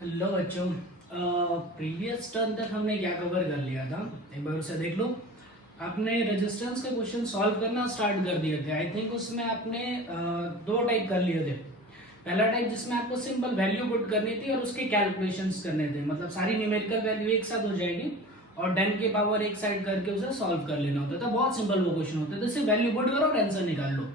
Hello बच्चों। Previous term तक हमने क्या कवर कर लिया था, एक बार उसे देख लो। आपने रेजिस्टेंस के क्वेश्चन सॉल्व करना स्टार्ट कर दिए थे। आई थिंक उसमें आपने दो टाइप कर लिए थे। पहला टाइप जिसमें आपको सिंपल वैल्यू पुट करनी थी और उसके कैलकुलेशंस करने थे, मतलब सारी न्यूमेरिकल वैल्यू एक साथ हो जाएगी और 10 के पावर एक साइड करके उसे सॉल्व कर लेना होता था। बहुत सिंपल वो क्वेश्चन होते थे, सिर्फ वैल्यू पुट करो और आंसर निकाल लो।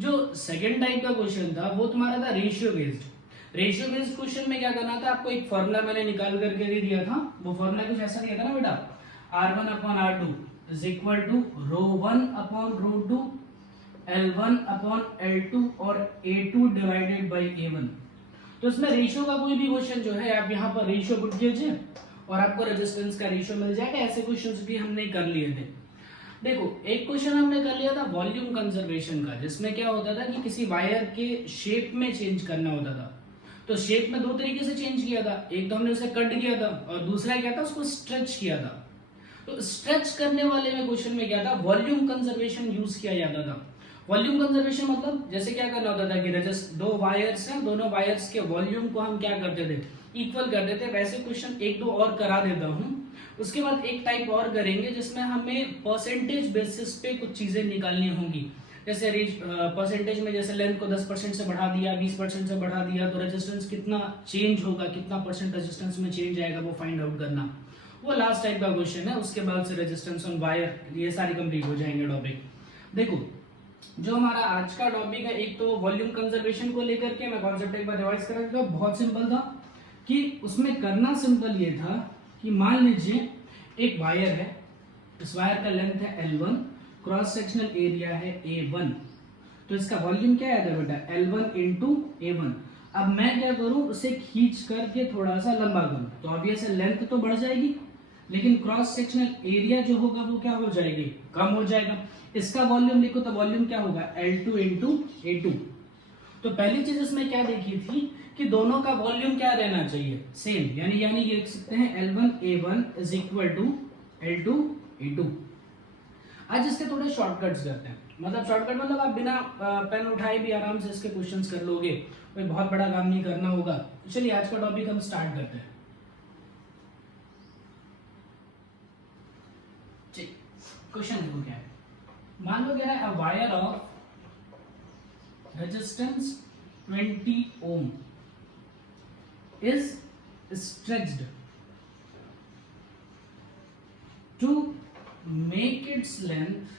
जो सेकेंड टाइप का क्वेश्चन था वो तुम्हारा था ratio based. Ratio based question में क्या करना था, आपको एक फॉर्मूला मैंने निकाल करके दे दिया था। वो फॉर्मूला कुछ ऐसा दिया था ना बेटा, R1 upon R2 is equal to ρ1 upon ρ2 L1 upon L2 और A2 डिवाइडेड बाई A1। तो इसमें रेशियो का कोई भी क्वेश्चन जो है आप यहाँ पर रेशियो पुट कीजिए और आपको रेजिस्टेंस का रेशियो मिल जाएगा। ऐसे क्वेश्चंस भी हमने कर लिए थे। देखो, एक क्वेश्चन हमने कर लिया था वॉल्यूम कंजर्वेशन का, जिसमें क्या होता था कि किसी वायर के शेप में चेंज करना होता था। तो शेप में दो तरीके से चेंज किया था, एक तो हमने उसे कट किया था और दूसरा क्या था, उसको स्ट्रेच किया था। तो स्ट्रेच करने वाले में क्वेश्चन में क्या था, वॉल्यूम कंजर्वेशन यूज किया जाता था। वॉल्यूम कंजर्वेशन मतलब जैसे क्या करना होता था कि दो वायर्स हैं, दोनों वायर्स के वॉल्यूम को हम क्या करते थे, इक्वल कर देते। वैसे क्वेश्चन एक दो और करा देता हूँ। उसके बाद एक टाइप और करेंगे जिसमें हमें परसेंटेज बेसिस पे कुछ चीजें निकालनी होंगी। जैसे परसेंटेज में जैसे लेंथ को 10% से बढ़ा दिया, 20% से बढ़ा दिया, तो रेजिस्टेंस कितना चेंज होगा, कितना परसेंट रेजिस्टेंस में चेंज आएगा, वो फाइंड आउट करना। वो लास्ट टाइप का क्वेश्चन है। उसके बाद से रेजिस्टेंस ऑन वायर, ये सारी कंप्लीट हो जाएंगे टॉपिक। देखो, जो हमारा आज का टॉपिक है, एक तो वॉल्यूम कंजर्वेशन को लेकर के मैं कॉन्सेप्ट एक बार रिवाइज कर देता हूं। बहुत सिंपल था कि उसमें करना सिंपल ये था कि मान लीजिए एक वायर है, इस वायर का लेंथ है L1, क्रॉस सेक्शनल एरिया है A1। तो इसका वॉल्यूम क्या है बेटा, L1 इंटू A1। अब मैं क्या करूं, उसे खींच करके थोड़ा सा लंबा करूं, तो ऑब्वियस है लेंथ तो बढ़ जाएगी, लेकिन क्रॉस सेक्शनल एरिया जो होगा वो क्या हो जाएगी, कम हो जाएगा। इसका वॉल्यूम लिखो तो वॉल्यूम क्या होगा, L2 इंटू A2। तो पहली चीज इसमें क्या देखी थी कि दोनों का वॉल्यूम क्या रहना चाहिए, सेम। यानी ये लिख सकते हैं L1 A1 is equal to L2 A2। आज इसके थोड़े शॉर्टकट्स करते हैं। मतलब शॉर्टकट मतलब आप बिना पेन उठाए भी आराम से इसके क्वेश्चंस कर लोगे, कोई बहुत बड़ा काम नहीं करना होगा। चलिए आज का टॉपिक हम स्टार्ट करते हैं। क्वेश्चन देखो क्या है। मान लो क्या है, a wire of resistance 20 ohm is stretched to make its length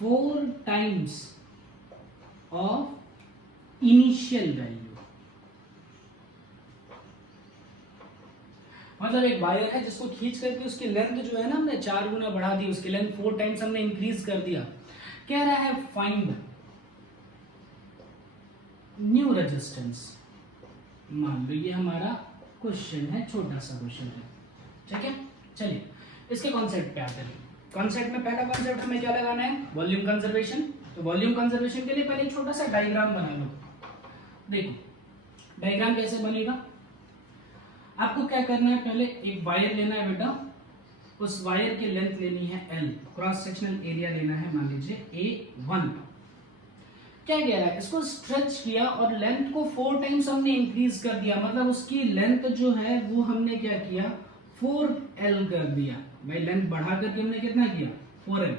4 times of initial value। मतलब एक वायर है जिसको खींच करके उसकी लेंथ जो है ना हमने 4 गुना बढ़ा दी, उसकी लेंथ 4 टाइम्स हमने इंक्रीज कर दिया। कह रहा है फाइंड न्यू रेजिस्टेंस। मान लो ये हमारा क्वेश्चन है, छोटा सा क्वेश्चन है, ठीक है। चलिए इसके कॉन्सेप्ट पे आते हैं। कॉन्सेप्ट में पहला कॉन्सेप्ट हमें क्या लगाना है, वॉल्यूम कंजर्वेशन। तो वॉल्यूम कंजर्वेशन के लिए पहले एक छोटा सा डायग्राम बना लो। देखो डायग्राम कैसे बनेगा, आपको क्या करना है, पहले एक वायर लेना है बेटा, उस वायर की लेंथ लेनी है L, क्रॉस सेक्शनल एरिया लेना है मान लीजिए A1। क्या कह रहा है, इसको स्ट्रेच किया और लेंथ को 4 टाइम्स हमने इंक्रीज कर दिया। मतलब उसकी लेंथ जो है वो हमने क्या किया, 4L कर दिया। भाई लेंथ बढ़ा करके हमने कितना किया, 4L।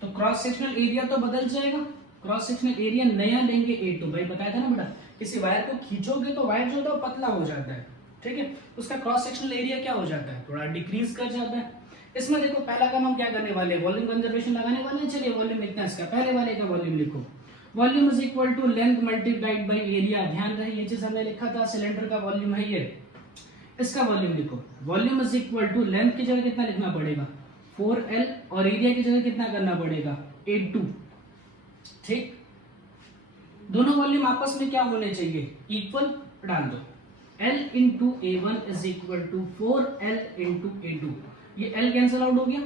तो क्रॉस सेक्शनल एरिया तो बदल जाएगा, क्रॉस सेक्शनल एरिया नया लेंगे A2। भाई बताया था ना बेटा, किसी वायर को खींचोगे तो वायर जो होता है पतला हो जाता है, ठीक है। उसका क्रॉस सेक्शनल एरिया क्या हो जाता है, थोड़ा डिक्रीज कर जाता है। इसमें देखो पहला काम हम क्या करने वाले हैं, वॉल्यूम कंजर्वेशन लगाने वाले हैं। चलिए वॉल्यूम लिखते हैं इसका, पहले वाले का वॉल्यूम लिखो। Volume is equal to length multiplied by area. ध्यान रहे ये चीज हमने लिखा था, सिलेंडर का वॉल्यूम है ये, इसका वॉल्यूम लिखो। Volume is equal to length की जगह कितना लिखना पड़ेगा, 4L, और एरिया की जगह कितना करना पड़ेगा, A2, ठीक। दोनों वॉल्यूम आपस में क्या होने चाहिए, इक्वल डाल दो। L into A1 is equal to 4L into A2। ये L कैंसिल आउट हो गया।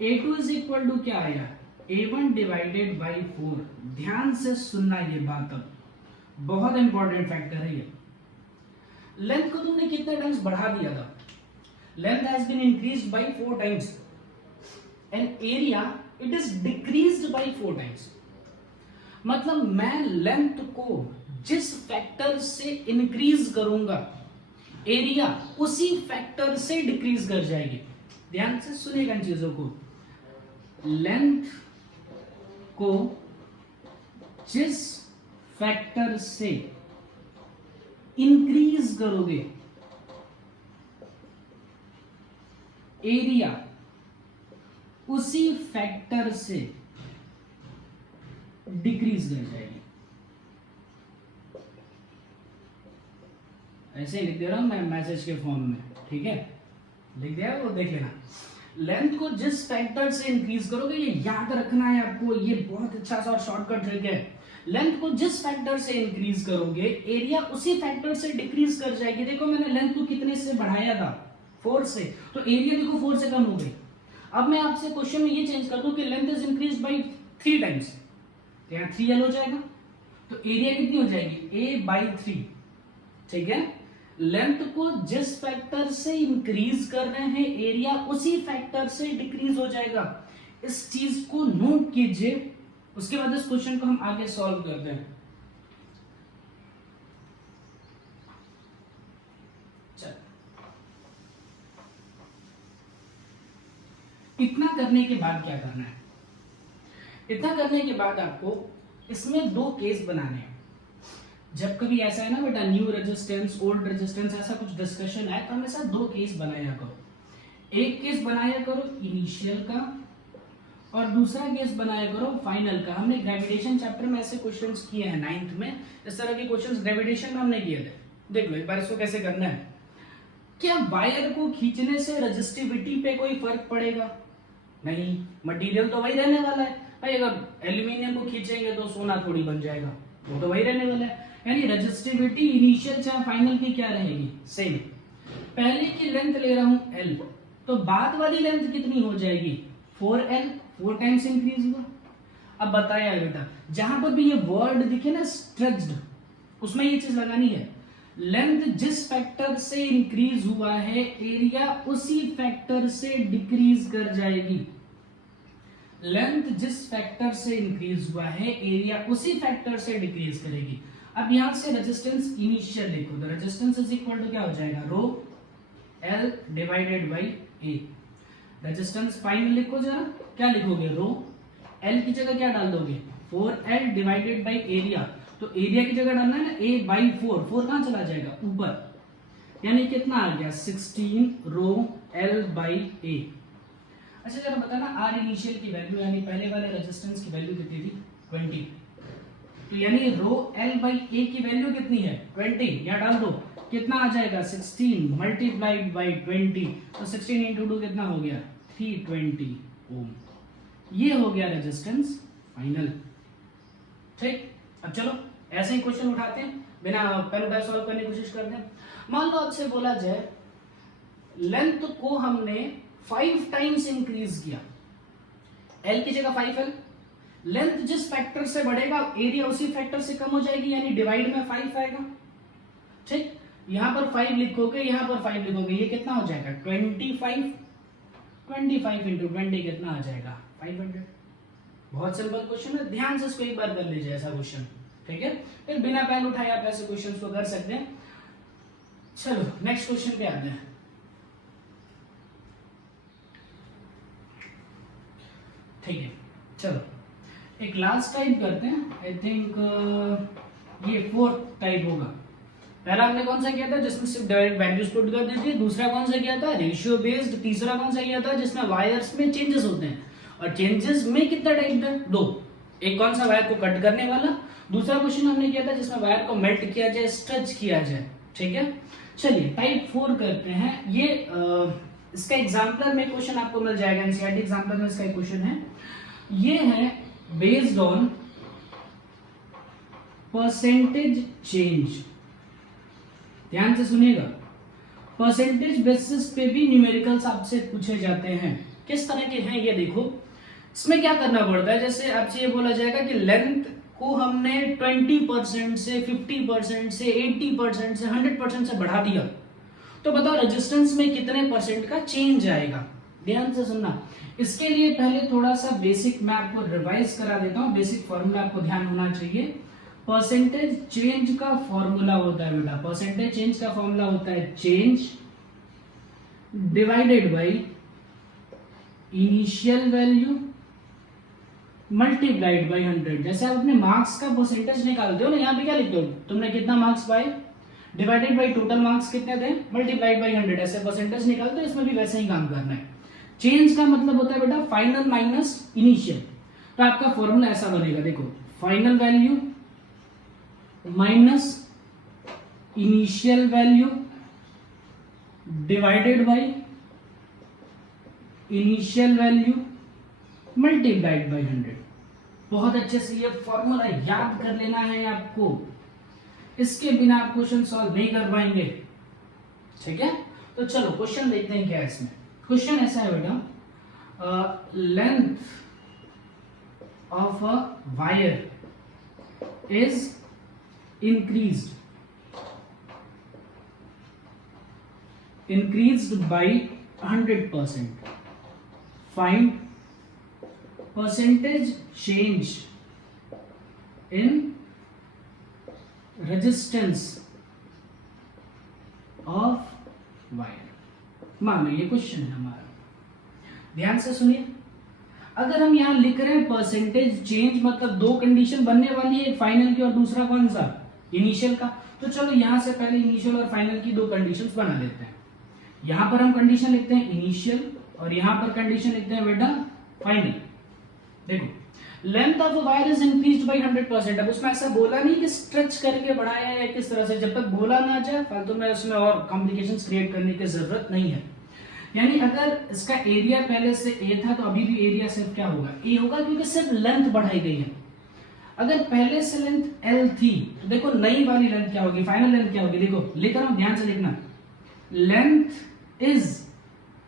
A2 इज इक्वल टू क्या आया, A1 डिवाइडेड बाई 4। ध्यान से सुनना ये बात, अब बहुत इंपॉर्टेंट फैक्टर है ये। लेंथ को तुमने कितने टाइम्स बढ़ा दिया था, length has been increased by 4 times and area it is decreased by 4 times. मतलब मैं लेंथ को जिस फैक्टर से इंक्रीज करूंगा एरिया उसी फैक्टर से डिक्रीज कर जाएगी। ध्यान से सुनिएगा इन चीजों को। लेंथ को जिस फैक्टर से इंक्रीज करोगे एरिया उसी फैक्टर से डिक्रीज कर जाएगी। ऐसे लिख दे रहा हूं मैं मैसेज के फॉर्म में, ठीक है, लिख दिया वो देख लेना। लेंथ को जिस फैक्टर से इंक्रीज करोगे, ये याद रखना है आपको, ये बहुत अच्छा सा शॉर्टकट ट्रिक है। लेंथ को जिस फैक्टर से इंक्रीज करोगे एरिया उसी फैक्टर से डिक्रीज कर जाएगी। देखो मैंने लेंथ को कितने से बढ़ाया था, 4 से, तो एरिया देखो 4 से कम हो गई। अब मैं आपसे क्वेश्चन में ये चेंज कर दूं कि length is increase by 3 times, तो यहाँ 3L हो जाएगा, तो एरिया कितनी हो जाएगी A/3, ठीक है। लेंथ को जिस फैक्टर से इंक्रीज कर रहे हैं एरिया उसी फैक्टर से डिक्रीज हो जाएगा। इस चीज को नोट कीजिए, उसके बाद इस क्वेश्चन को हम आगे सॉल्व करते हैं। चल, इतना करने के बाद क्या करना है? इतना करने के बाद आपको इसमें 2 केस बनाने हैं। जब कभी ऐसा है ना बेटा, न्यू रेजिस्टेंस ओल्ड रेजिस्टेंस ऐसा कुछ डिस्कशन है, तो हमेशा 2 केस बनाया करो। एक केस बनाया करो इनिशियल का और दूसरा केस बनाया करो फाइनल का। हमने ग्रेविटेशन चैप्टर में ऐसे क्वेश्चंस किए हैं 9th में, इस तरह के क्वेश्चंस ग्रेविटेशन में हमने किए थे। देख लो एक बार इसको कैसे करना है। क्या वायर को खींचने से रेजिस्टिविटी पे कोई फर्क पड़ेगा? नहीं, मटेरियल तो वही रहने वाला है भाई। अगर एल्यूमिनियम को खींचेंगे तो सोना थोड़ी बन जाएगा, वो तो वही रहने वाला है। यानी रेजिस्टिविटी इनिशियल चाहे फाइनल की क्या रहेगी, सेम। पहले की लेंथ ले रहा हूं L, तो बाद वाली लेंथ कितनी हो जाएगी 4L, 4 टाइम्स इंक्रीज हुआ। अब बताया बेटा, जहां पर भी ये वर्ड दिखे ना स्ट्रेच्ड, उसमें ये चीज लगानी है। लेंथ जिस फैक्टर से इंक्रीज हुआ है एरिया उसी फैक्टर से डिक्रीज कर जाएगी। लेंथ जिस फैक्टर से इंक्रीज हुआ है एरिया उसी फैक्टर से डिक्रीज करेगी। अब यहां से रेजिस्टेंस इनिशियल लिखो, तो रेजिस्टेंस इज इक्वल टू क्या हो जाएगा, रो L divided by A। Resistance final लिखो जरा, क्या लिखोगे, रो L की जगह क्या डाल दोगे 4L डिवाइडेड बाई एरिया, तो एरिया की जगह डालना है ना A/4, 4 कहां चला जाएगा ऊपर, यानी कितना आ गया 16 रो L/A। अच्छा जरा बताना आर इनिशियल की वैल्यू, यानी पहले वाले रेजिस्टेंस की वैल्यू कितनी थी 20, तो यानी रो L/A की वैल्यू कितनी है 20, यहाँ डाल दो, कितना आ जाएगा 16 मल्टीप्लाइड बाई 20, तो 16 इंटू 2 कितना हो गया 320 ओम। ये हो गया रेजिस्टेंस फाइनल, ठीक। अब चलो ऐसे ही क्वेश्चन उठाते हैं, बिना पेन उठाए सॉल्व करने की कोशिश करते हैं। मान लो आपसे बोला जाए लेंथ को हमने 5 टाइम्स इंक्रीज किया, L की जगह 5L, लेंथ जिस फैक्टर से बढ़ेगा एरिया उसी फैक्टर से कम हो जाएगी, यानी डिवाइड में 5 आएगा, ठीक। यहां पर 5 लिखोगे, यहां पर 5 लिखोगे, ये कितना हो जाएगा 25, 25 इंटू 20 कितना आ जाएगा 500। बहुत सिंपल क्वेश्चन है, ध्यान से इसको एक बार कर लीजिए ऐसा क्वेश्चन, ठीक है। फिर बिना पेन उठाए आप ऐसे क्वेश्चन को कर सकते हैं। चलो नेक्स्ट क्वेश्चन पे आते हैं। ठीक है, चलो एक लास्ट टाइप करते हैं, आई थिंक ये 4th टाइप होगा। पहला हमने कौन सा किया था जिसमें सिर्फ डायरेक्ट वैल्यूज पुट कर दी थी, दूसरा कौन सा किया था रेशियो बेस्ड, तीसरा कौन सा किया था जिसमें वायर्स में चेंजेस होते हैं, और चेंजेस में कितना टाइप है 2, एक कौन सा वायर को कट करने वाला, दूसरा क्वेश्चन हमने किया था जिसमें वायर को मेल्ट किया जाए, स्ट्रेच किया जाए, ठीक है। चलिए टाइप 4 करते हैं। ये इसका एग्जाम्पलर में क्वेश्चन आपको मिल जाएगा, एनसीईआरटी एग्जाम्पलर में इसका क्वेश्चन है। ये है बेस्ड ऑन परसेंटेज चेंज, ध्यान से सुनिएगा। परसेंटेज बेसिस पे भी न्यूमेरिकल्स आपसे पूछे जाते हैं, किस तरह के हैं ये देखो। इसमें क्या करना पड़ता है, जैसे आपसे ये बोला जाएगा कि लेंथ को हमने 20% से 50% से 80% से 100% से बढ़ा दिया, तो बताओ रेजिस्टेंस में कितने परसेंट का चेंज आएगा। ध्यान से सुनना। इसके लिए पहले थोड़ा सा बेसिक मैं आपको रिवाइज करा देता हूँ। बेसिक फॉर्मूला आपको ध्यान होना चाहिए। परसेंटेज चेंज का फॉर्मूला होता है बेटा, परसेंटेज चेंज का फॉर्मूला होता है change divided by initial value multiplied by 100। जैसे आप अपने मार्क्स का परसेंटेज निकालते हो ना, यहाँ पे क्या लिखते हो, तुमने कितना मार्क्स पाए डिवाइडेड बाय टोटल मार्क्स कितने थे मल्टीप्लाइड बाय 100, ऐसे परसेंटेज निकालते हो। इसमें भी वैसे ही काम करना है। चेंज का मतलब होता है बेटा फाइनल माइनस इनिशियल। तो आपका फॉर्मूला ऐसा बनेगा, देखो, final value minus initial value divided by initial value multiplied by 100। बहुत अच्छे से ये फॉर्मूला याद कर लेना है आपको, इसके बिना आप क्वेश्चन सॉल्व नहीं कर पाएंगे। ठीक है, तो चलो क्वेश्चन देखते हैं क्या है इसमें। क्वेश्चन ऐसा है बेटा, length of a wire is increased by 100%. Find percentage change in resistance of wire। मान लो ये क्वेश्चन है हमारा, ध्यान से सुनिए। अगर हम यहां लिख रहे हैं परसेंटेज चेंज, मतलब दो कंडीशन बनने वाली है, एक फाइनल की और दूसरा कौन सा, इनिशियल का। तो चलो यहां से पहले इनिशियल और फाइनल की दो कंडीशंस बना लेते हैं। यहां पर हम कंडीशन लिखते हैं इनिशियल और यहां पर कंडीशन लिखते हैं बेटा फाइनल। देखो, length of wire is increased bye 100%। अब उसमें ऐसा बोला नहीं कि स्ट्रेच करके बढ़ाया है किस तरह से, जब तक बोला ना जाए फालतू में उसमें और कॉम्प्लिकेशंस क्रिएट करने की जरूरत नहीं है। यानी अगर इसका एरिया पहले से ए था तो अभी भी एरिया सिर्फ क्या होगा, ए होगा, क्योंकि सिर्फ लेंथ बढ़ाई गई है। अगर पहले से लेंथ एल थी तो देखो नई वाली लेंथ क्या होगी, फाइनल लेंथ क्या होगी। देखो लिख रहा हूं, ध्यान से लिखना, लेंथ इज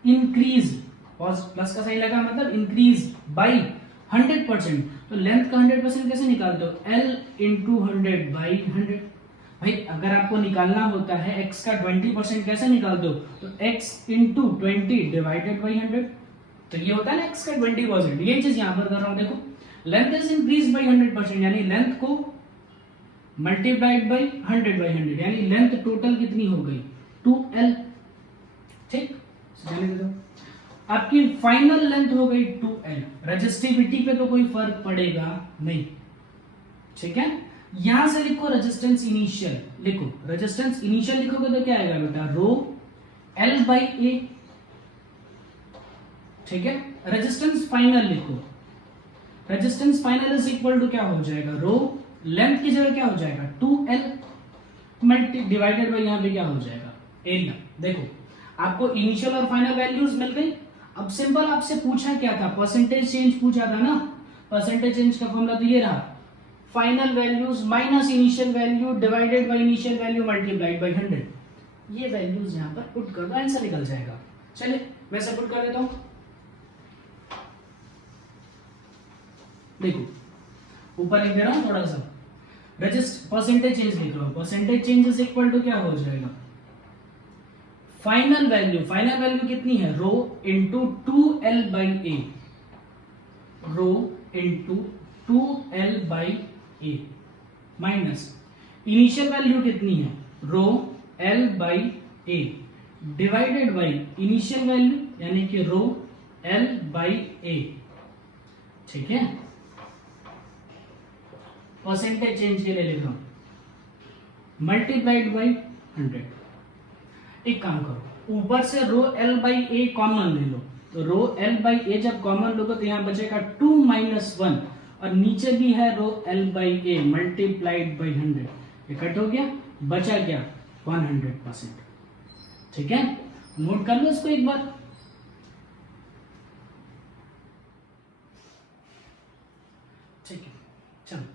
इंक्रीज, प्लस का साइन लगा मतलब इंक्रीज बाई 100%। तो लेंथ का 100% कैसे निकालते हो, L इंटू 100 बाई 100। भाई अगर आपको निकालना होता है x का 20% कैसे निकाल दो, तो x इंटू 20 डिवाइडेड बाई 100। तो ये होता है ना x का 20%। ये चीज यहां पर कर रहा हूं, देखो लेंथ इज इंक्रीज बाई 100%, यानी लेंथ को मल्टीप्लाइड बाई 100 बाई 100, यानी लेंथ टोटल कितनी हो गई 2L। ठीक, जाने दे दो। आपकी फाइनल लेंथ हो गई 2L। रेजिस्टिविटी पे तो कोई फर्क पड़ेगा नहीं। ठीक है, यहां से लिखो रेजिस्टेंस इनिशियल, लिखो रेजिस्टेंस इनिशियल लिखोगे तो क्या आएगा बेटा, रो L बाई ए। ठीक है, रेजिस्टेंस फाइनल लिखो, resistance final is equal to क्या हो जाएगा, रो लेंथ की जगह क्या हो जाएगा 2L मल्टी डिवाइडेड बाई यहां पे क्या हो जाएगा एरिया। देखो आपको इनिशियल और फाइनल वैल्यूज मिल गई। अब सिंपल आपसे पूछा क्या था, परसेंटेज चेंज पूछा था ना। परसेंटेज चेंज का फॉर्मूला तो ये रहा, final values minus initial value divided by initial value multiplied by 100। ये वैल्यूज यहां पर पुट कर दो, आंसर निकल जाएगा। चलिए वैसे पुट कर देता हूं। देखो ऊपर लिख दे रहा हूं थोड़ा सा, परसेंटेज चेंज लिख रहा हूं। Percentage change is equal to क्या हो जाएगा, फाइनल वैल्यू कितनी है, rho into 2L by A, rho into 2L by A minus initial value कितनी है, rho L by A divided by initial value यानी कि रो L बाई ए। ठीक है, परसेंटेज चेंज के लिए लिख रहा हूं मल्टीप्लाइड बाई 100। एक काम करो, ऊपर से रो L बाई ए कॉमन ले लो, तो रो L बाई ए जब कॉमन लोगे तो यहां बचेगा 2 माइनस 1, और नीचे भी है rho L by A multiplied by 100। ये कट हो गया, बचा क्या 100%। ठीक है, नोट कर लो इसको एक बार। ठीक है, चलो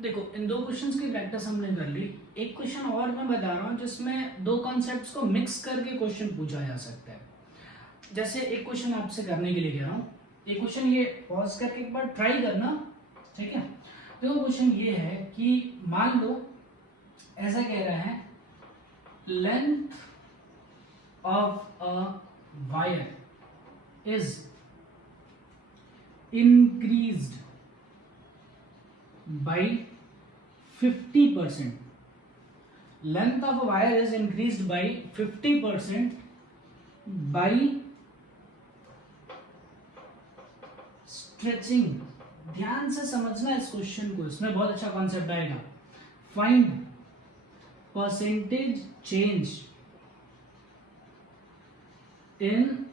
देखो इन दो क्वेश्चंस की प्रैक्टिस हमने कर ली। एक क्वेश्चन और मैं बता रहा हूं जिसमें दो कॉन्सेप्ट्स को मिक्स करके क्वेश्चन पूछा जा सकता है। जैसे एक क्वेश्चन आपसे करने के लिए कह रहा हूं, एक क्वेश्चन ये पॉज करके एक बार ट्राई करना। ठीक है, तो क्वेश्चन ये है कि मान लो ऐसा कह रहा है, length of a wire is increased by 50%. Length of a wire is increased by 50% by stretching. ध्यान से समझना इस क्वेश्चन को, इसमें बहुत अच्छा कॉन्सेप्ट आएगा. Find percentage change in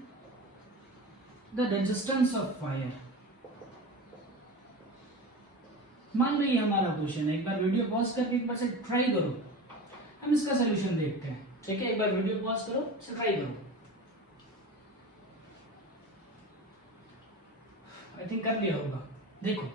the resistance of wire. मान लो ये हमारा क्वेश्चन है. एक बार वीडियो पॉज करके एक बार से ट्राई करो, हम इसका सोल्यूशन देखते हैं. ठीक है, एक बार वीडियो पॉज करो, इसे ट्राई करो. आई थिंक कर लिया होगा. देखो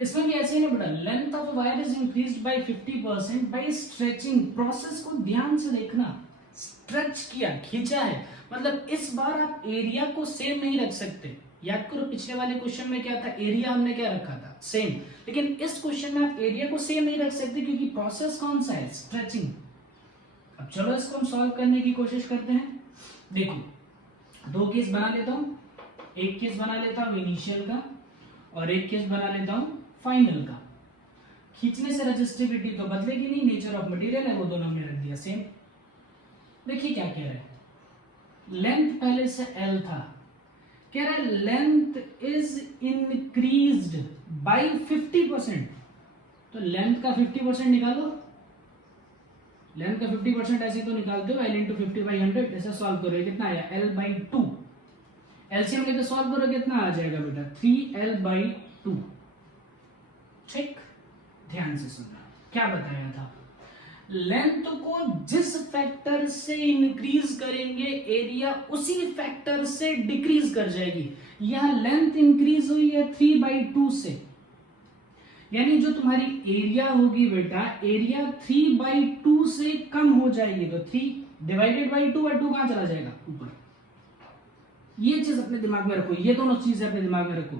इसमें भी ऐसे ही ना बेटा, length of wire is increased by 50% by stretching. Process को ध्यान से देखना. स्ट्रेच किया, खींचा है, मतलब इस बार आप एरिया को सेम नहीं रख सकते. याद करो पिछले वाले क्वेश्चन में क्या था, एरिया हमने क्या रखा था, सेम. लेकिन इस क्वेश्चन में आप एरिया को सेम नहीं रख सकते क्योंकि प्रोसेस कौन सा है, स्ट्रेचिंग. अब चलो इसको हम सॉल्व करने की कोशिश करते हैं. देखो दो केस बना लेता हूं. एक केस बना लेता हूं इनिशियल का और एक केस बना लेता हूं फाइनल का. खींचने से रेजिस्टिविटी तो बदलेगी नहीं, नेचर ऑफ मटेरियल है वो दोनों हमने रख दिया सेम. देखिए क्या कह रहा है, लेंथ पहले से L था, कह रहा है लेंथ इज इंक्रीज्ड बाय 50%. तो लेंथ का 50% निकालो. लेंथ का 50% ऐसे तो निकालते हो, L इंटू 50/100. ऐसा सॉल्व करो, कितना आया L/2. एलसीएम लेके सॉल्व करो, कितना आ जाएगा बेटा 3L/2. ठीक, ध्यान से सुनना क्या बताया था. लेंथ को जिस फैक्टर से इंक्रीज करेंगे एरिया उसी फैक्टर से डिक्रीज कर जाएगी. यहां लेंथ इंक्रीज हुई है 3/2 से, यानी जो तुम्हारी एरिया होगी बेटा, एरिया 3/2 से कम हो जाएगी. तो 3/2 और 2 कहां चला जाएगा, ऊपर. ये चीज अपने दिमाग में रखो, ये दोनों चीजें अपने दिमाग में रखो.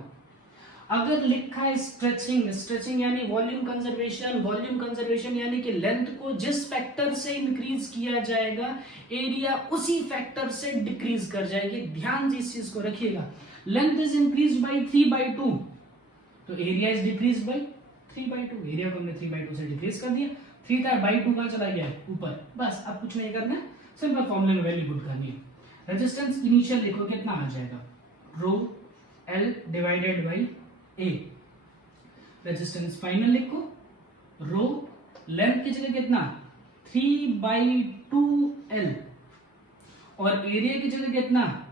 अगर लिखा है स्ट्रेचिंग, स्ट्रेचिंग यानी वॉल्यूम कंजर्वेशन, वॉल्यूम कंजर्वेशन यानी कि लेंथ को जिस फैक्टर से इंक्रीज किया जाएगा एरिया उसी फैक्टर से डिक्रीज कर जाएगी. ध्यान से इस चीज को रखिएगा. लेंथ इज इंक्रीज बाय 3/2 तो area is decrease by 3/2. Area को हमने 3/2 से डिक्रीज कर दिया. 3 था, 2 कहां चला गया, ऊपर. बस अब कुछ नहीं करना है, सिंपल फॉर्मूले में वैल्यू पुट करनी है. रेजिस्टेंस इनिशियल लिखो, कितना आ जाएगा, रो L divided by A. Resistance final लिखो, रो लेंथ की जगह कितना 3/2L और एरिया की जगह कितना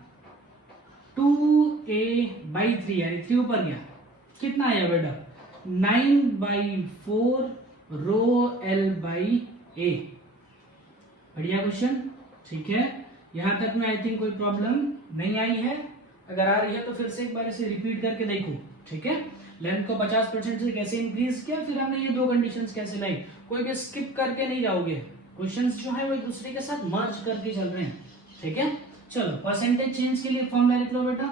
2A/3, यानी 3 ऊपर गया. कितना आया बेटा 9/4 रो L/A. बढ़िया क्वेश्चन. ठीक है, यहां तक में आई थिंक कोई प्रॉब्लम नहीं आई है. अगर आ रही है तो फिर से एक बार इसे रिपीट करके देखो. ठीक है, लेंथ को 50% से कैसे इंक्रीज किया, फिर हमने ये दो कंडीशंस कैसे लाई. कोई भी स्किप करके नहीं जाओगे, क्वेश्चंस जो है वो एक दूसरे के साथ मर्ज करके चल रहे हैं. ठीक है, चलो परसेंटेज चेंज के लिए फॉर्मूला लिख लो बेटा.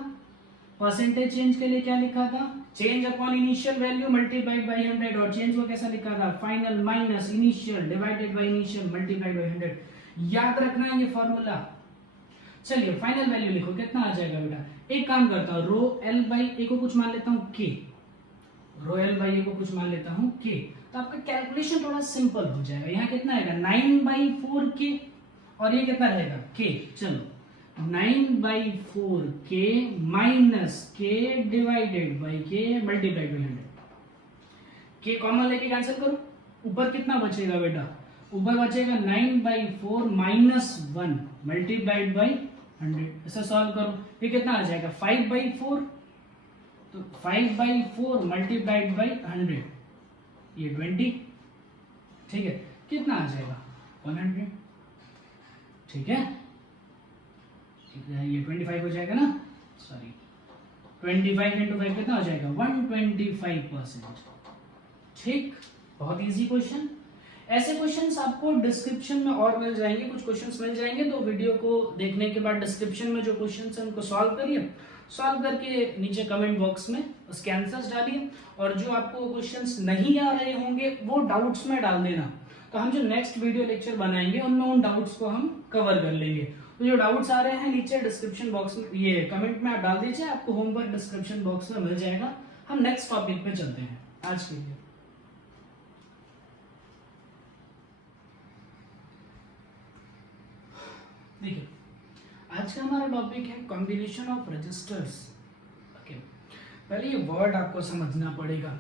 परसेंटेज चेंज के लिए क्या लिखा था, change upon initial value multiplied by 100. और चेंज को कैसा लिखा था, final minus initial divided by initial multiplied by 100. याद रखना है ये फॉर्मूला. चलिए फाइनल वैल्यू लिखो, कितना आ जाएगा बेटा. एक काम करता हूं, रो L/A को कुछ मान लेता हूं K. रो L/A को कुछ मान लेता हूं K. तो आपका कैलकुलेशन थोड़ा सिंपल हो जाएगा. यहाँ कितना आएगा 9/4K और ये कितना रहेगा K. चलो 9/4K minus K divided by K multiplied by 100. K common लेके कैंसिल करो, ऊपर कितना बचेगा बेटा, ऊपर बचेगा 9/4 माइनस 1 मल्टीप्लाइड बाई 100. ऐसा सॉल्व करो, ये कितना आ जाएगा 5/4. तो 5/4 मल्टीप्लाइड बाई 100, ये 20. ठीक है, कितना आ जाएगा 100. ठीक है, ये 25 हो जाएगा ना, सॉरी 25 इंटू 5 कितना हो जाएगा 125%. ठीक, बहुत इजी क्वेश्चन. ऐसे क्वेश्चंस आपको डिस्क्रिप्शन में और मिल जाएंगे, कुछ क्वेश्चंस मिल जाएंगे. तो वीडियो को देखने के बाद डिस्क्रिप्शन में जो क्वेश्चंस हैं उनको सॉल्व करिए. सॉल्व करके नीचे कमेंट बॉक्स में उसके आंसर्स डालिए. और जो आपको क्वेश्चंस नहीं आ रहे होंगे वो डाउट्स में डाल देना. तो हम जो नेक्स्ट वीडियो लेक्चर बनाएंगे उनमें उन डाउट्स को हम कवर कर लेंगे. तो जो डाउट्स आ रहे हैं नीचे डिस्क्रिप्शन बॉक्स में, ये कमेंट में आप डाल दीजिए, आपको होमवर्क डिस्क्रिप्शन बॉक्स में मिल जाएगा। हम नेक्स्ट टॉपिक पे चलते हैं आज के लिए। देखिए आज का हमारा टॉपिक है कॉम्बिनेशन ऑफ रजिस्टर्स। ओके, पहले ये वर्ड आपको समझना पड़ेगा,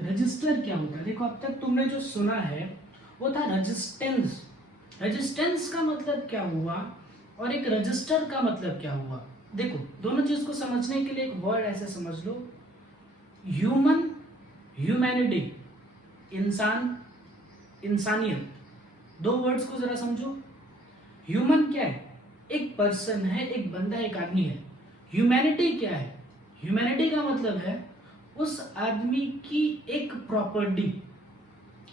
रजिस्टर क्या होता है। देखो अब तक तुमने जो सुना है वो था रेजिस्टेंस। रेजिस्टेंस का मतलब क्या हुआ और एक रजिस्टर का मतलब क्या हुआ। देखो दोनों चीज को समझने के लिए एक वर्ड ऐसे समझ लो, ह्यूमन, ह्यूमैनिटी, इंसान, इंसानियत। दो वर्ड्स को जरा समझो। ह्यूमन क्या है, एक पर्सन है, एक बंदा, एक आदमी है। ह्यूमैनिटी क्या है, ह्यूमैनिटी का मतलब है उस आदमी की एक प्रॉपर्टी।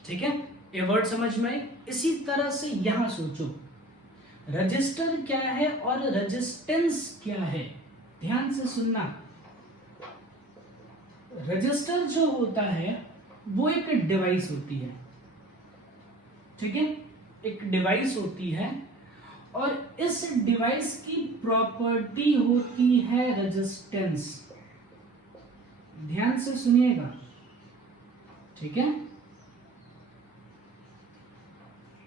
ठीक है, ये वर्ड समझ में आई। इसी तरह से यहां सोचो, रजिस्टर क्या है और रेजिस्टेंस क्या है। ध्यान से सुनना, रजिस्टर जो होता है वो एक डिवाइस होती है। ठीक है, एक डिवाइस होती है और इस डिवाइस की प्रॉपर्टी होती है रेजिस्टेंस। ध्यान से सुनिएगा, ठीक है।